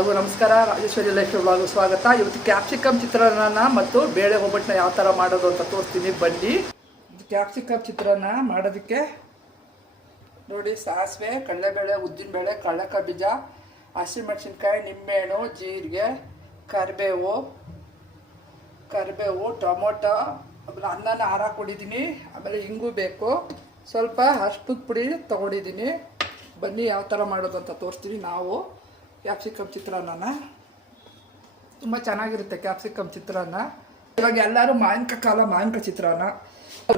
ಎಲ್ಲರಿಗೂ ನಮಸ್ಕಾರ. Rajeshwari life vlog ಸ್ವಾಗತ. ಇವತ್ತು ಕ್ಯಾಪ್ಸಿಕಮ್ ಚಿತ್ರಾನ್ನ ಮತ್ತು ಬೇಳೆ ಒಬ್ಬಟ್ಟನ್ನ ಯಾವ ಥರ ಮಾಡೋದು ಅಂತ ತೋರಿಸ್ತೀನಿ ಬನ್ನಿ. ಕ್ಯಾಪ್ಸಿಕಮ್ ಚಿತ್ರಾನ್ನ ಮಾಡೋದಕ್ಕೆ ನೋಡಿ, ಸಾಸಿವೆ, ಕಡಲೆಬೇಳೆ, ಉದ್ದಿನಬೇಳೆ, ಕಡಲೆಕಾಯಿ ಬೀಜ, ಹಸಿಮೆಣಸಿನ್ಕಾಯಿ, ನಿಂಬೆಹಣ್ಣು, ಜೀರಿಗೆ, ಕರಿಬೇವು, ಟೊಮೊಟೊ, ಆಮೇಲೆ ಅನ್ನನ ಹಾರಾಕೊಂಡಿದ್ದೀನಿ. ಆಮೇಲೆ ಇಂಗು ಬೇಕು, ಸ್ವಲ್ಪ ಅರ್ಶಿನದ ಪುಡಿ ತೊಗೊಂಡಿದ್ದೀನಿ. ಬನ್ನಿ ಯಾವ ಥರ ಮಾಡೋದು ಅಂತ ತೋರಿಸ್ತೀವಿ. ನಾವು ಕ್ಯಾಪ್ಸಿಕಮ್ ಚಿತ್ರಾನ್ನ ತುಂಬ ಚೆನ್ನಾಗಿರುತ್ತೆ. ಕ್ಯಾಪ್ಸಿಕಮ್ ಚಿತ್ರಾನ್ನ ಇವಾಗ ಎಲ್ಲರೂ ಮಾವಿನಕಾಯಿ ಚಿತ್ರಾನ್ನ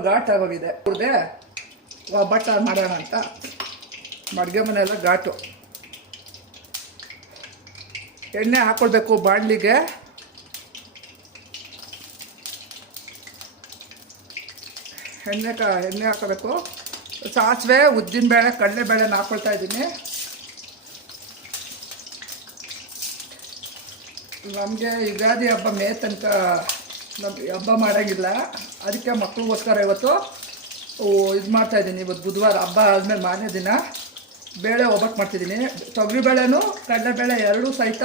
ಘಾಟ್ ಆಗೋಗಿದೆ. ಅವ್ರದ್ದೇ ಒಬ್ಬಟ್ಟು ಮಾಡೋಣ ಅಂತ ಅಡುಗೆ ಮನೆಯೆಲ್ಲ ಘಾಟು. ಎಣ್ಣೆ ಹಾಕ್ಕೊಳ್ಬೇಕು ಬಾಣಲಿಗೆ. ಎಣ್ಣೆ ಹಾಕೋಬೇಕು. ಸಾಸಿವೆ, ಉದ್ದಿನಬೇಳೆ, ಕಡಲೆಬೇಳೆನ ಹಾಕ್ಕೊಳ್ತಾ ಇದ್ದೀನಿ. ನಮಗೆ ಯುಗಾದಿ ಹಬ್ಬ ಮೇ ತನಕ ನಮಗೆ ಹಬ್ಬ ಮಾಡೋಂಗಿಲ್ಲ. ಅದಕ್ಕೆ ಮಕ್ಳಿಗೋಸ್ಕರ ಇವತ್ತು ಇದು ಮಾಡ್ತಾಯಿದ್ದೀನಿ. ಇವತ್ತು ಬುಧವಾರ, ಹಬ್ಬ ಆದಮೇಲೆ ಮಾರನೇ ದಿನ ಬೇಳೆ ಒಬ್ಬಟ್ಟು ಮಾಡ್ತಿದ್ದೀನಿ. ತೊಗರಿಬೇಳೆನೂ ಕಡಲೆಬೇಳೆ ಎರಡೂ ಸಹಿತ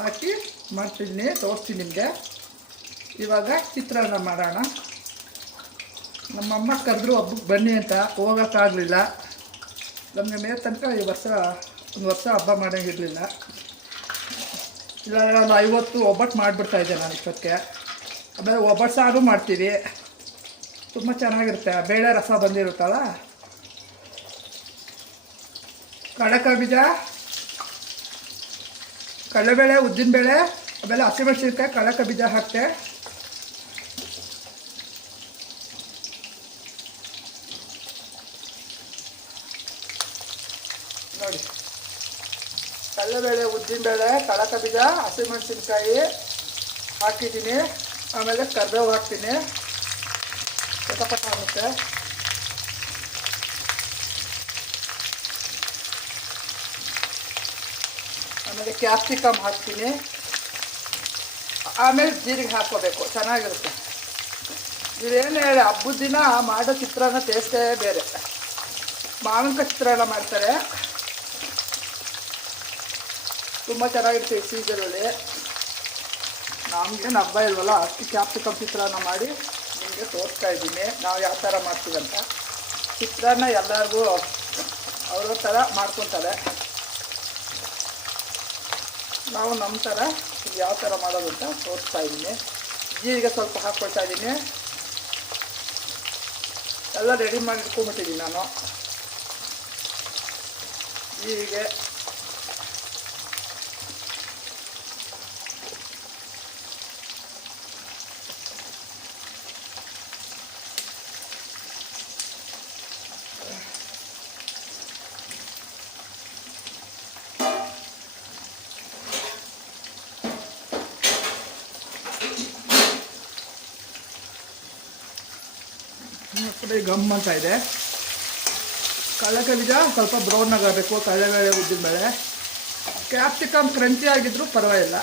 ಹಾಕಿ ಮಾಡ್ತಿದ್ದೀನಿ, ತೋರಿಸ್ತೀನಿ ನಿಮಗೆ. ಇವಾಗ ಚಿತ್ರಾನ್ನ ಮಾಡೋಣ. ನಮ್ಮಮ್ಮ ಕರೆದ್ರು ಹಬ್ಬಕ್ಕೆ ಬನ್ನಿ ಅಂತ, ಹೋಗೋಕ್ಕಾಗಲಿಲ್ಲ. ನಮಗೆ ಮೇ ತನಕ ಒಂದು ವರ್ಷ ಹಬ್ಬ ಮಾಡೋಂಗಿರಲಿಲ್ಲ. ಇಲ್ಲ, ನಾನು 50 ಒಬ್ಬಟ್ಟು ಮಾಡಿಬಿಡ್ತಾಯಿದ್ದೆ ನಾನು ಇಷ್ಟಕ್ಕೆ. ಆಮೇಲೆ ಒಬ್ಬಟ್ಟು ಸಾರು ಮಾಡ್ತೀವಿ, ತುಂಬ ಚೆನ್ನಾಗಿರುತ್ತೆ. ಬೇಳೆ ರಸ ಬಂದಿರುತ್ತಲ್ಲ. ಕಡಲೆಕಾಯಿ ಬೀಜ, ಕಡಲೆಬೇಳೆ, ಉದ್ದಿನಬೇಳೆ, ಆಮೇಲೆ ಹಸಿಮೆಣಸಿನ್ಕಾಯಿ, ಕಡಲೆಕಾಯಿ ಬೀಜ ಹಾಕ್ತೆ. ನೋಡಿ, ಕಡಲೆಬೇಳೆ, ಉದ್ದಿನಬೇಳೆ, ಕಡಲೆಕಾಯಿ ಬೀಜ, ಹಸಿಮೆಣಸಿನ್ಕಾಯಿ ಹಾಕಿದ್ದೀನಿ. ಆಮೇಲೆ ಕರಿಬೇವು ಹಾಕ್ತೀನಿ, ಪಟ ಆಗುತ್ತೆ. ಆಮೇಲೆ ಕ್ಯಾಪ್ಸಿಕಮ್ ಹಾಕ್ತೀನಿ. ಆಮೇಲೆ ಜೀರಿಗೆ ಹಾಕ್ಕೋಬೇಕು, ಚೆನ್ನಾಗಿರುತ್ತೆ. ಇದೇನು ಹೇಳಿ, ಹಬ್ಬದ ದಿನ ಮಾಡೋ ಚಿತ್ರಾನ್ನ ಟೇಸ್ಟೇ ಬೇರೆ. ಮಾವಿನಕಾಯಿ ಚಿತ್ರಾನ್ನ ಮಾಡ್ತಾರೆ, ತುಂಬ ಚೆನ್ನಾಗಿರುತ್ತೆ ಈ ಸೀಸನಲ್ಲಿ. ನಮಗೇನು ಹಬ್ಬ ಇಲ್ವಲ್ಲ, ಅಷ್ಟು ಕ್ಯಾಪ್ಸಿಕಮ್ ಚಿತ್ರಾನ್ನ ಮಾಡಿ ನಿಮಗೆ ತೋರಿಸ್ತಾ ಇದ್ದೀನಿ ನಾವು ಯಾವ ಥರ ಮಾಡ್ತೀವಂತ. ಚಿತ್ರಾನ್ನ ಎಲ್ಲರಿಗೂ ಅವ್ರ ಥರ ಮಾಡ್ಕೊತಾರೆ. ನಾವು ನಮ್ಮ ಥರ ಯಾವ ಥರ ಮಾಡೋದು ಅಂತ ತೋರಿಸ್ತಾ ಇದ್ದೀನಿ. ಜೀರಿಗೆ ಸ್ವಲ್ಪ ಹಾಕ್ಕೊಳ್ತಾ ಇದ್ದೀನಿ. ಎಲ್ಲ ರೆಡಿ ಮಾಡಿ ಇಟ್ಕೊಂಡ್ಬಿಟ್ಟಿದ್ದೀನಿ ನಾನು. ಜೀರಿಗೆ, ಗಮ್ ಅಂತ ಇದೆ. ಕಡಲೆಕಾಯಿ ಬೀಜ ಸ್ವಲ್ಪ ಬ್ರೌನ್ ಆಗಬೇಕು. ಕಡಲೆಬೇಳೆ, ಉದ್ದಿನಬೇಳೆ, ಕ್ಯಾಪ್ಸಿಕಮ್ ಕ್ರಂಚಿ ಆಗಿದ್ರೂ ಪರವಾಗಿಲ್ಲ.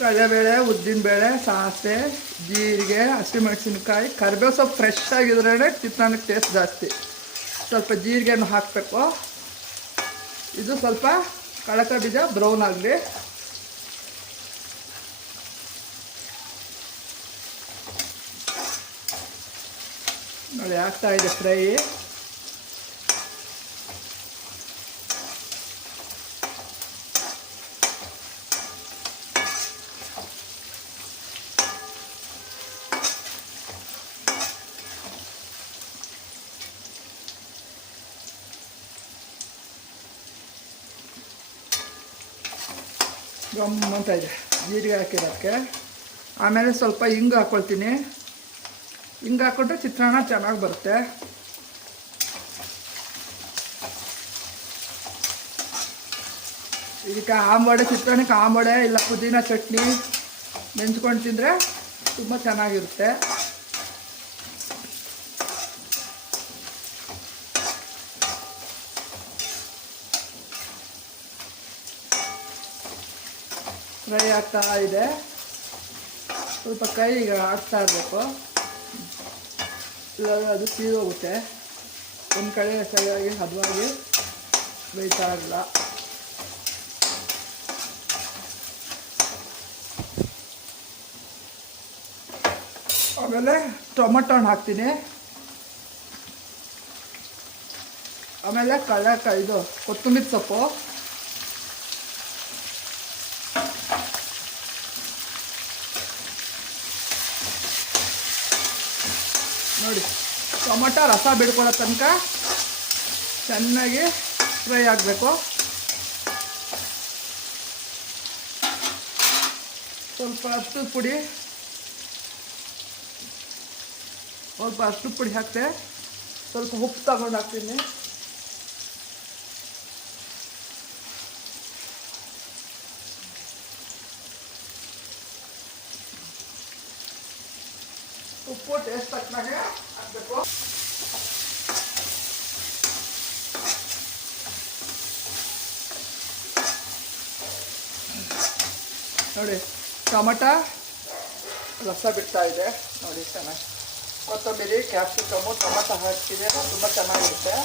ಕಡಲೆಬೇಳೆ, ಉದ್ದಿನಬೇಳೆ, ಸಾಸಿವೆ, ಜೀರಿಗೆ, ಹಸಿಮೆಣಸಿನ್ಕಾಯಿ, ಕರಿಬೇವು ಸ್ವಲ್ಪ ಫ್ರೆಶ್ ಆಗಿದ್ರೇ ಚಿತ್ರಾನ್ನಕ್ಕೆ ಟೇಸ್ಟ್ ಜಾಸ್ತಿ. ಸ್ವಲ್ಪ ಜೀರಿಗೆಯನ್ನು ಹಾಕಬೇಕು. ಇದು ಸ್ವಲ್ಪ ಕಡಲೆಕಾಯಿ ಬೀಜ ಬ್ರೌನ್ ಆಗಲಿ. ನೋಡಿ, ಆಗ್ತಾ ಇದೆ ಫ್ರೈ. ಗಮ್ ಅಂತ ಇದೆ ಜೀರಿಗೆ ಹಾಕಿರೋಕ್ಕೆ. ಆಮೇಲೆ ಸ್ವಲ್ಪ ಹಿಂಗು ಹಾಕ್ಕೊಳ್ತೀನಿ. ಹಿಂಗೆ ಹಾಕ್ಕೊಂಡ್ರೆ ಚಿತ್ರಾನ್ನ ಚೆನ್ನಾಗಿ ಬರುತ್ತೆ. ಇದಕ್ಕೆ ಆಂಬೊಡೆ, ಚಿತ್ರಾನ್ನಕ್ಕೆ ಆಂಬೊಡೆ ಇಲ್ಲ ಪುದೀನ ಚಟ್ನಿ ನೆಂಚ್ಕೊಂಡು ತಿಂದರೆ ತುಂಬ ಚೆನ್ನಾಗಿರುತ್ತೆ. ಫ್ರೈ ಆಗ್ತಾ ಇದೆ. ಸ್ವಲ್ಪ ಕೈಗೆ ಹಾಕ್ತಾ ಇರಬೇಕು, ಇವಾಗ ಅದು ಸೀದೋಗುತ್ತೆ. ಒಂದು ಕಡೆ ಸರಿಯಾಗಿ ಹದವಾಗಿ ಬೇಯ್ತಾ ಇಲ್ಲ. ಆಮೇಲೆ ಟೊಮೊಟೊ ಹಣ್ಣು ಹಾಕ್ತೀನಿ. ಆಮೇಲೆ ಕಡಲೆಕಾಯಿ ಇದು ಕೊತ್ತಂಬರಿ ಸೊಪ್ಪು, ನೋಡಿ ಟೊಮೊಟೊ ರಸ ಬಿಡ್ಕೊಳ್ಳೋ ತನಕ ಚೆನ್ನಾಗಿ ಫ್ರೈ ಆಗಬೇಕು. ಸ್ವಲ್ಪ ಅರಿಶಿನದ ಪುಡಿ, ಸ್ವಲ್ಪ ಅರಿಶಿನದ ಪುಡಿ ಹಾಕ್ತೆ, ಸ್ವಲ್ಪ ಉಪ್ಪು ತಗೊಂಡು ಹಾಕ್ತೀನಿ. ಉಪ್ಪು ಟೇಸ್ಟ್ ತಕ್ಕನಾಗೆ ಹಾಕಬೇಕು. ನೋಡಿ ಟೊಮೊಟೊ ರಸ ಬಿಡ್ತಾ ಇದೆ ನೋಡಿ ಚೆನ್ನಾಗಿ. ಕೊತ್ತಂಬರಿ, ಕ್ಯಾಪ್ಸಿಕಮ್ಮು, ಟೊಮೊಟೊ ಹಾಕಿದೆ, ತುಂಬ ಚೆನ್ನಾಗಿರುತ್ತೆ.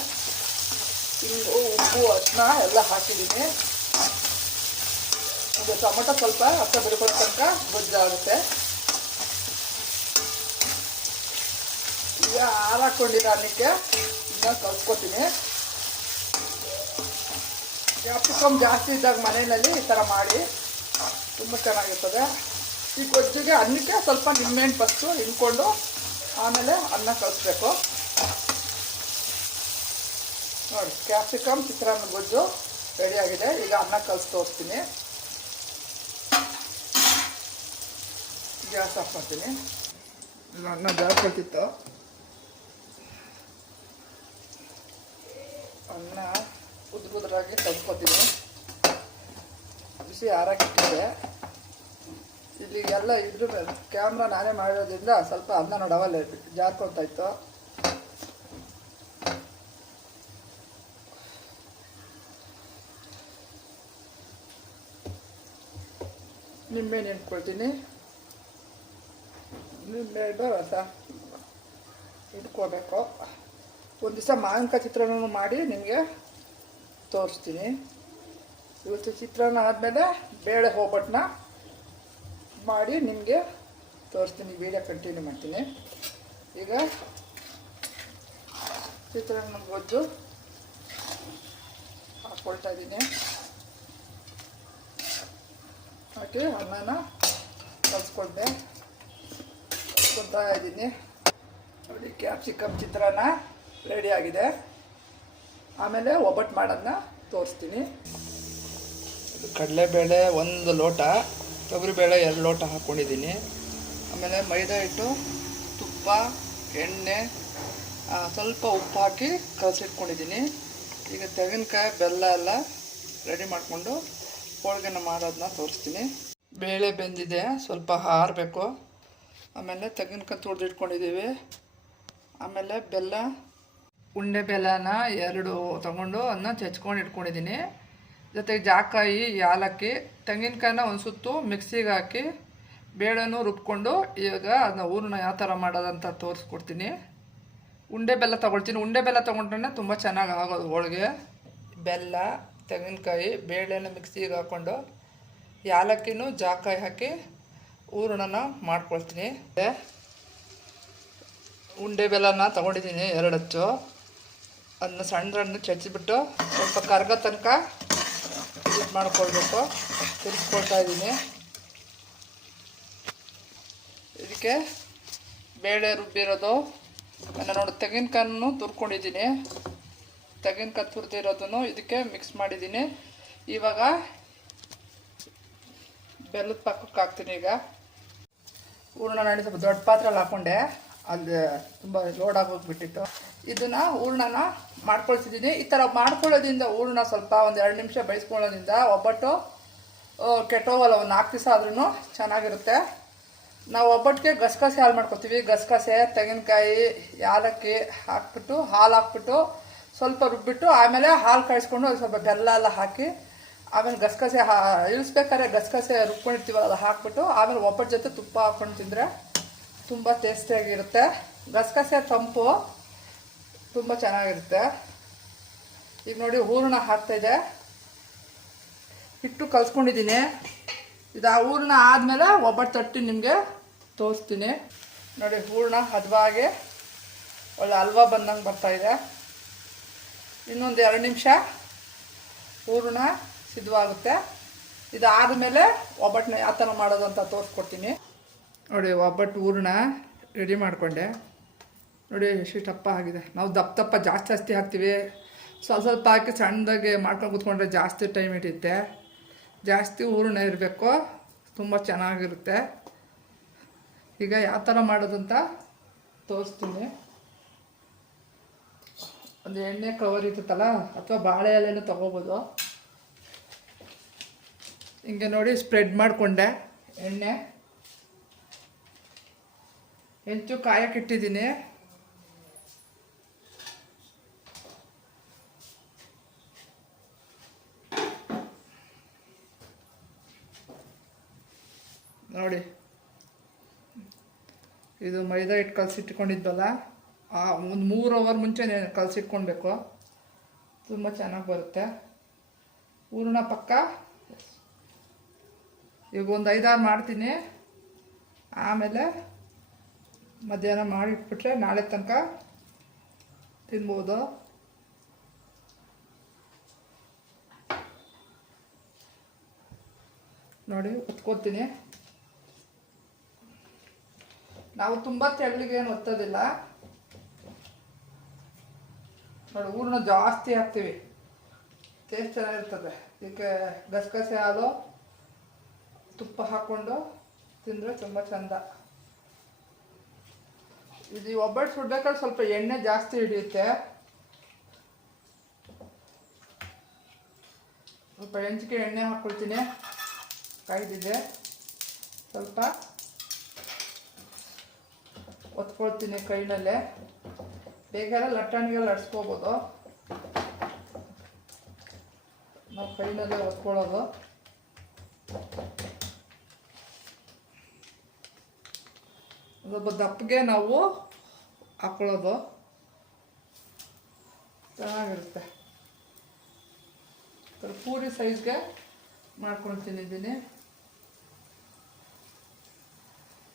ಹಿಂಗು, ಉಪ್ಪು, ಅರಿಶಿನ ಎಲ್ಲ ಹಾಕಿದ್ದೀನಿ. ಅದು ಟೊಮೊಟೊ ಸ್ವಲ್ಪ ರಸ ಬಿಡ್ಕೊಳ್ಳೋ ತನಕ ಗೊಜ್ಜಾಗುತ್ತೆ. ಈಗ ಹಾರಾಕೊಂಡಿರೋ ಅನ್ನಕ್ಕೆ ಇನ್ನು ಕಲ್ಸ್ಕೊತೀನಿ. ಕ್ಯಾಪ್ಸಿಕಮ್ ಜಾಸ್ತಿ ಇದ್ದಾಗ ಮನೆಯಲ್ಲಿ ಈ ಥರ ಮಾಡಿ ತುಂಬ ಚೆನ್ನಾಗಿರ್ತದೆ. ಈ ಗೊಜ್ಜಿಗೆ ಅನ್ನಕ್ಕೆ ಸ್ವಲ್ಪ ನಿಂಬೆಹಣ್ಣು ಫಸ್ಟು ಹಿಂಡ್ಕೊಂಡು ಆಮೇಲೆ ಅನ್ನ ಕಲಿಸ್ಬೇಕು. ನೋಡಿ ಕ್ಯಾಪ್ಸಿಕಮ್ ಚಿತ್ರಾನ್ನ ಗೊಜ್ಜು ರೆಡಿಯಾಗಿದೆ. ಈಗ ಅನ್ನ ಕಲಿಸಿ ತೋರಿಸ್ತೀನಿ. ಗ್ಯಾಸ್ ಆಫ್ ಮಾಡ್ತೀನಿ. ಈಗ ಅನ್ನ ಜಾರ್ಕೊಳ್ತಿತ್ತು. ಅನ್ನ ಉದ್ರಾಗಿ ಕಲ್ಸ್ಕೊತೀನಿ. ಬಿಸಿ ಆರಾಗಿಟ್ಟಿದೆ. ಇಲ್ಲಿಗೆಲ್ಲ ಇದ್ರ ಮೇಲೆ ಕ್ಯಾಮ್ರಾ ನಾನೇ ಮಾಡೋದ್ರಿಂದ ಸ್ವಲ್ಪ ಅನ್ನ ಡವಲ್ ಜಾರ್ಕೊಳ್ತಾ ಇತ್ತು. ನಿಂಬೆಹಣ್ಣು ಹಿಂಡ್ಕೊಳ್ತೀನಿ. ನಿಂಬೆಹಣ್ಣು ರಸ ಇಟ್ಕೋಬೇಕು. ಒಂದು ದಿವಸ ಮಾವಿನಕಾಯಿ ಚಿತ್ರಾನ್ನ ಮಾಡಿ ನಿಮಗೆ ತೋರಿಸ್ತೀನಿ. ಇವತ್ತು ಚಿತ್ರಾನ್ನ ಆದಮೇಲೆ ಬೇಳೆ ಒಬ್ಬಟ್ಟನ್ನ ಮಾಡಿ ನಿಮಗೆ ತೋರಿಸ್ತೀನಿ. ವೀಡಿಯೋ ಕಂಟಿನ್ಯೂ ಮಾಡ್ತೀನಿ. ಈಗ ಚಿತ್ರಾನ್ನ ಗೊಜ್ಜು ಹಾಕ್ಕೊಳ್ತಾ ಇದ್ದೀನಿ. ಹಾಕಿ ಅನ್ನನ ಕಲಿಸ್ಕೊಂಡೆ ಕಲಿಸ್ಕೊಳ್ತಾ ಇದ್ದೀನಿ. ನೋಡಿ ಕ್ಯಾಪ್ಸಿಕಮ್ ಚಿತ್ರಾನ್ನ ರೆಡಿಯಾಗಿದೆ. ಆಮೇಲೆ ಒಬ್ಬಟ್ಟು ಮಾಡೋದನ್ನ ತೋರಿಸ್ತೀನಿ. ಕಡಲೆಬೇಳೆ 1 ಲೋಟ, ತೊಗರಿಬೇಳೆ 2 ಲೋಟ ಹಾಕ್ಕೊಂಡಿದ್ದೀನಿ. ಆಮೇಲೆ ಮೈದಾ ಹಿಟ್ಟು, ತುಪ್ಪ, ಎಣ್ಣೆ, ಸ್ವಲ್ಪ ಉಪ್ಪು ಹಾಕಿ ಕಲಸಿಟ್ಕೊಂಡಿದ್ದೀನಿ. ಈಗ ತೆಂಗಿನಕಾಯಿ, ಬೆಲ್ಲ ಎಲ್ಲ ರೆಡಿ ಮಾಡಿಕೊಂಡು ಹೋಳಿಗೆನ ಮಾಡೋದನ್ನ ತೋರಿಸ್ತೀನಿ. ಬೇಳೆ ಬೆಂದಿದೆ, ಸ್ವಲ್ಪ ಆರಬೇಕು. ಆಮೇಲೆ ತೆಂಗಿನಕಾಯಿ ತುರಿದಿಟ್ಕೊಂಡಿದ್ದೀವಿ. ಆಮೇಲೆ ಬೆಲ್ಲ, ಉಂಡೆ ಬೆಲ್ಲನ 2 ತೊಗೊಂಡು ಅದನ್ನ ಚೆಚ್ಕೊಂಡು ಇಟ್ಕೊಂಡಿದ್ದೀನಿ. ಜೊತೆಗೆ ಜಾಕಾಯಿ, ಯಾಲಕ್ಕಿ, ತೆಂಗಿನಕಾಯಿನ ಒಂದು ಸುತ್ತು ಮಿಕ್ಸಿಗೆ ಹಾಕಿ ಬೇಳೆನೂ ರುಬ್ಕೊಂಡು ಈಗ ಅದನ್ನ ಹೂರಣ ಯಾವ ಥರ ಮಾಡೋದಂತ ತೋರಿಸ್ಕೊಡ್ತೀನಿ. ಉಂಡೆ ಬೆಲ್ಲ ತೊಗೊಳ್ತೀನಿ. ಉಂಡೆ ಬೆಲ್ಲ ತೊಗೊಂಡ್ರೆ ತುಂಬ ಚೆನ್ನಾಗಿ ಆಗೋದು ಹೋಳಿಗೆ. ಬೆಲ್ಲ, ತೆಂಗಿನಕಾಯಿ, ಬೇಳೆನ ಮಿಕ್ಸಿಗೆ ಹಾಕ್ಕೊಂಡು ಯಾಲಕ್ಕಿನೂ ಜಾಕಾಯಿ ಹಾಕಿ ಹೂರಣನ ಮಾಡ್ಕೊಳ್ತೀನಿ. ಉಂಡೆ ಬೆಲ್ಲನ ತೊಗೊಂಡಿದ್ದೀನಿ 2 ಅಚ್ಚು. ಅದನ್ನ ಸಣ್ಣ ಚಚ್ಚಿಬಿಟ್ಟು ಸ್ವಲ್ಪ ಕರ್ಗೋ ತನಕ ಇದು ಮಾಡ್ಕೊಳ್ಬೇಕು. ತಿರ್ಸ್ಕೊಳ್ತಾ ಇದ್ದೀನಿ. ಇದಕ್ಕೆ ಬೇಳೆ ರುಬ್ಬಿರೋದು, ಆಮೇಲೆ ನೋಡಿ ತೆಂಗಿನಕಾಯನ್ನು ತುರ್ಕೊಂಡಿದ್ದೀನಿ. ತೆಂಗಿನಕಾಯಿ ತುರಿದಿರೋದನ್ನು ಇದಕ್ಕೆ ಮಿಕ್ಸ್ ಮಾಡಿದ್ದೀನಿ. ಇವಾಗ ಬೆಲ್ಲದ ಪಾಕಕ್ಕೆ ಹಾಕ್ತೀನಿ. ಈಗ ಹೂರಣ ಮಾಡಿ ಸ್ವಲ್ಪ ದೊಡ್ಡ ಪಾತ್ರೆಯಲ್ಲಿ ಹಾಕ್ಕೊಂಡೆ, ಅಲ್ಲಿ ತುಂಬ ಲೋಡಾಗಿ ಹೋಗ್ಬಿಟ್ಟಿತ್ತು. ಇದನ್ನು ಹೂರಣನ ಮಾಡ್ಕೊಳ್ತಿದ್ದೀನಿ. ಈ ಥರ ಮಾಡ್ಕೊಳ್ಳೋದ್ರಿಂದ ಹೂರಣ ಸ್ವಲ್ಪ ಒಂದು 2 ನಿಮಿಷ ಬೇಯಿಸ್ಕೊಳ್ಳೋದ್ರಿಂದ ಒಬ್ಬಟ್ಟು ಕೆಟ್ಟೋಗಲ್ಲ. ಒಂದು 4 ದಿವಸ ಆದ್ರೂ ಚೆನ್ನಾಗಿರುತ್ತೆ. ನಾವು ಒಬ್ಬಟ್ಟಿಗೆ ಗಸಗಸೆ ಹಾಲು ಮಾಡ್ಕೊತೀವಿ. ಗಸಗಸೆ, ತೆಂಗಿನಕಾಯಿ, ಯಾಲಕ್ಕಿ ಹಾಕ್ಬಿಟ್ಟು, ಹಾಲು ಹಾಕ್ಬಿಟ್ಟು ಸ್ವಲ್ಪ ರುಬ್ಬಿಟ್ಟು ಆಮೇಲೆ ಹಾಲು ಕಾಯಿಸ್ಕೊಂಡು ಅದು ಸ್ವಲ್ಪ ಬೆಲ್ಲ ಎಲ್ಲ ಹಾಕಿ ಆಮೇಲೆ ಗಸಗಸೆ ಇಳಿಸ್ಬೇಕಾದ್ರೆ ಗಸಗಸೆ ರುಬ್ಕೊಂಡಿರ್ತೀವಲ್ಲ ಅದು ಹಾಕ್ಬಿಟ್ಟು ಆಮೇಲೆ ಒಬ್ಬಟ್ಟು ಜೊತೆ ತುಪ್ಪ ಹಾಕ್ಕೊಂಡು ತಿಂದರೆ ತುಂಬ ಟೇಸ್ಟಿಯಾಗಿರುತ್ತೆ. ಗಸಗಸೆ ತಂಪು, ತುಂಬ ಚೆನ್ನಾಗಿರುತ್ತೆ. ಈಗ ನೋಡಿ ಹೂರಣ ಹಾಕ್ತಾಯಿದೆ. ಹಿಟ್ಟು ಕಲ್ಸ್ಕೊಂಡಿದ್ದೀನಿ. ಇದು ಆ ಹೂರಣ ಆದಮೇಲೆ ಒಬ್ಬಟ್ಟು ತಟ್ಟಿ ನಿಮಗೆ ತೋರಿಸ್ತೀನಿ. ನೋಡಿ ಹೂರಣ ಹದವಾಗಿ ಒಳ್ಳೆ ಹಲ್ವಾ ಬಂದಂಗೆ ಬರ್ತಾಯಿದೆ. ಇನ್ನೊಂದು 2 ನಿಮಿಷ ಹೂರಣ ಸಿದ್ಧವಾಗುತ್ತೆ. ಇದಾದಮೇಲೆ ಒಬ್ಬಟ್ಟನ್ನ ಯಾವ ಥರ ಮಾಡೋದು ಅಂತ ತೋರಿಸ್ಕೊಡ್ತೀನಿ. ನೋಡಿ ಒಬ್ಬಟ್ಟು ಹೂರಣ ರೆಡಿ ಮಾಡಿಕೊಂಡೆ. ನೋಡಿ ಎಷ್ಟು ದಪ್ಪ ಆಗಿದೆ. ನಾವು ದಪ್ಪ ಜಾಸ್ತಿ ಹಾಕ್ತೀವಿ. ಸ್ವಲ್ಪ ಹಾಕಿ ಸಣ್ಣದಾಗಿ ಮಾಡ್ಕೊಂಡು ಕೂತ್ಕೊಂಡ್ರೆ ಜಾಸ್ತಿ ಟೈಮ್ ಹಿಡಿಯುತ್ತೆ. ಜಾಸ್ತಿ ಹೂರಣ ಇರಬೇಕು, ತುಂಬ ಚೆನ್ನಾಗಿರುತ್ತೆ. ಈಗ ಯಾವ ಥರ ಮಾಡೋದು ಅಂತ ತೋರಿಸ್ತೀನಿ. ಒಂದು ಎಣ್ಣೆ ಕವರ್ ಇರುತ್ತಲ್ಲ, ಅಥವಾ ಬಾಳೆ ಎಲೆನೂ ತೊಗೋಬೋದು. ಹಿಂಗೆ ನೋಡಿ ಸ್ಪ್ರೆಡ್ ಮಾಡಿಕೊಂಡೆ. ಎಣ್ಣೆ ಹೆಂಚು ಕಾಯಕ್ಕಿಟ್ಟಿದ್ದೀನಿ. ನೋಡಿ ಇದು ಮೈದಾ ಹಿಟ್ಟು ಕಲಸಿಟ್ಕೊಂಡಿದ್ವಲ್ಲ, ಒಂದು 3 ಅವರ್ ಮುಂಚೆ ಕಲಸಿಟ್ಕೊಳ್ಬೇಕು. ತುಂಬ ಚೆನ್ನಾಗಿ ಬರುತ್ತೆ ಹೂರಣ ಪಕ್ಕ. ಈಗ ಒಂದು 5-6 ಮಾಡ್ತೀನಿ. ಆಮೇಲೆ ಮಧ್ಯಾಹ್ನ ಮಾಡಿಟ್ಬಿಟ್ರೆ ನಾಳೆ ತನಕ ತಿನ್ಬೋದು. ನೋಡಿ ಒತ್ಕೋತೀನಿ. ನಾವು ತುಂಬ ತೆಳ್ಳಗೆ ಏನು ಒತ್ತೋದಿಲ್ಲ. ನೋಡಿ ಹೂರಣ ಜಾಸ್ತಿ ಹಾಕ್ತೀವಿ, ಟೇಸ್ಟ್ ಚೆನ್ನಾಗಿರ್ತದೆ. ಇದಕ್ಕೆ ಗಸಗಸೆ ಹಾಲು ತುಪ್ಪ ಹಾಕ್ಕೊಂಡು ತಿಂದರೆ ತುಂಬ ಚೆಂದ. ಇದು ಒಬ್ಬಟ್ಟು ಸುಡ್ಬೇಕಾದ್ರೆ ಸ್ವಲ್ಪ ಎಣ್ಣೆ ಜಾಸ್ತಿ ಹಿಡಿಯುತ್ತೆ. ಸ್ವಲ್ಪ ಹೆಂಚಿಗೆ ಎಣ್ಣೆ ಹಾಕ್ಕೊಳ್ತೀನಿ. ಕಾಯ್ದಿದೆ ಸ್ವಲ್ಪ ಒತ್ಕೊಳ್ತೀನಿ ಕೈನಲ್ಲೇ. ಬೇಕಾದ್ರೆ ಲಟ್ಟಣಿಗೆ ಲಟ್ಸ್ಕೋಬೋದು. ನಾವು ಕೈನಲ್ಲೇ ಒತ್ಕೊಳ್ಳೋದು. ಸ್ವಲ್ಪ ದಪ್ಪಗೆ ನಾವು ಹಾಕ್ಕೊಳ್ಳೋದು, ಚೆನ್ನಾಗಿರುತ್ತೆ. ಪೂರಿ ಸೈಜ್ಗೆ ಮಾಡ್ಕೊಳ್ತಿದ್ದೀನಿ.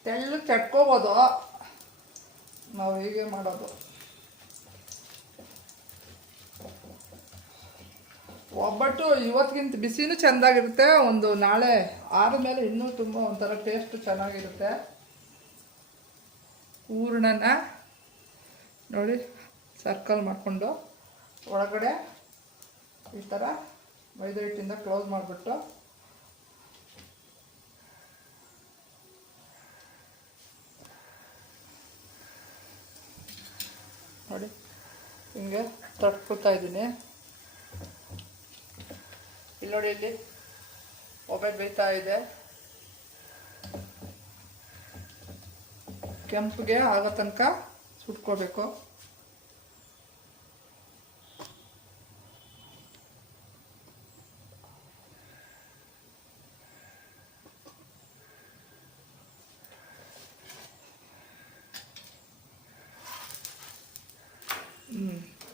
ತೆಳ್ಳಗೆ ಚಟ್ಕೋಬೋದು, ನಾವು ಹೀಗೆ ಮಾಡೋದು. ಒಬ್ಬಟ್ಟು ಇವತ್ತಿಗಿಂತ ಬಿಸಿನೂ ಚೆಂದಾಗಿರುತ್ತೆ. ಒಂದು ನಾಳೆ ಆದಮೇಲೆ ಇನ್ನೂ ತುಂಬ ಒಂಥರ ಟೇಸ್ಟ್ ಚೆನ್ನಾಗಿರುತ್ತೆ. ಹೂರಣನ ನೋಡಿ ಸರ್ಕಲ್ ಮಾಡಿಕೊಂಡು ಒಳಗಡೆ ಈ ಥರ ಮೈದಾ ಹಿಟ್ಟಿಂದ ಕ್ಲೋಸ್ ಮಾಡಿಬಿಟ್ಟು ನೋಡಿ ಹಿಂಗೆ ತಟ್ಕೊಳ್ತಾ ಇದ್ದೀನಿ. ಇಲ್ಲಿ ನೋಡಿ, ಇಲ್ಲಿ ಒಬ್ಬಟ್ಟು ಬೇಯ್ತಾ ಇದೆ. ಕೆಂಪಿಗೆ ಆಗೋ ತನಕ ಸುಟ್ಕೋಬೇಕು.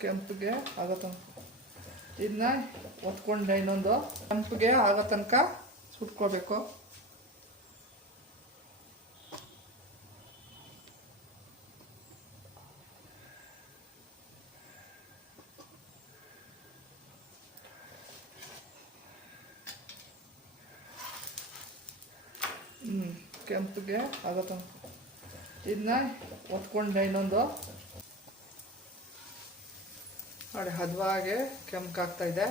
ಕೆಂಪಿಗೆ ಆಗೋ ತನಕ ಇದನ್ನ ಒತ್ಕೊಂಡೆ. ಇನ್ನೊಂದು ಕೆಂಪಿಗೆ ಆಗೋ ತನಕ ಸುಟ್ಕೋಬೇಕು. ಕೆಂಪಿಗೆ ಆಗೋ ತನಕ ಇದನ್ನ ಒತ್ಕೊಂಡೆ. ಇನ್ನೊಂದು ನೋಡಿ ಹದವಾಗಿ ಕೆಂಪಾಗ್ತಾ ಇದೆ.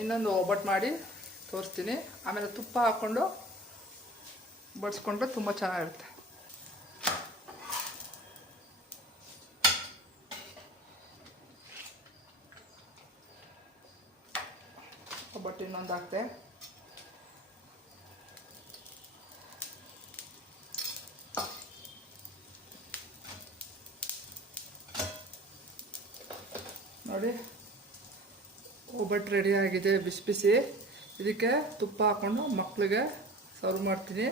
ಇನ್ನೊಂದು ಒಬ್ಬಟ್ಟು ಮಾಡಿ ತೋರಿಸ್ತೀನಿ. ಆಮೇಲೆ ತುಪ್ಪ ಹಾಕ್ಕೊಂಡು ಬಡಿಸ್ಕೊಂಡ್ರೆ ತುಂಬ ಚೆನ್ನಾಗಿರುತ್ತೆ. ಒಬ್ಬಟ್ಟು ಇನ್ನೊಂದು ಹಾಕ್ತೆ. ನೋಡಿ ಒಬ್ಬಟ್ಟು ರೆಡಿ ಆಗಿದೆ, ಬಿಸಿ ಬಿಸಿ. ಇದಕ್ಕೆ ತುಪ್ಪ ಹಾಕ್ಕೊಂಡು ಮಕ್ಕಳಿಗೆ ಸರ್ವ್ ಮಾಡ್ತೀನಿ.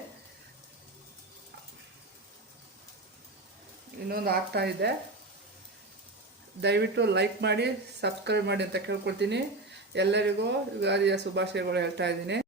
ಇನ್ನೊಂದು ಆಗ್ತಾ ಇದೆ. ದಯವಿಟ್ಟು ಲೈಕ್ ಮಾಡಿ ಸಬ್ಸ್ಕ್ರೈಬ್ ಮಾಡಿ ಅಂತ ಕೇಳ್ಕೊಳ್ತೀನಿ. ಎಲ್ಲರಿಗೂ ಯುಗಾದಿಯ ಶುಭಾಶಯಗಳು ಹೇಳ್ತಾ ಇದ್ದೀನಿ.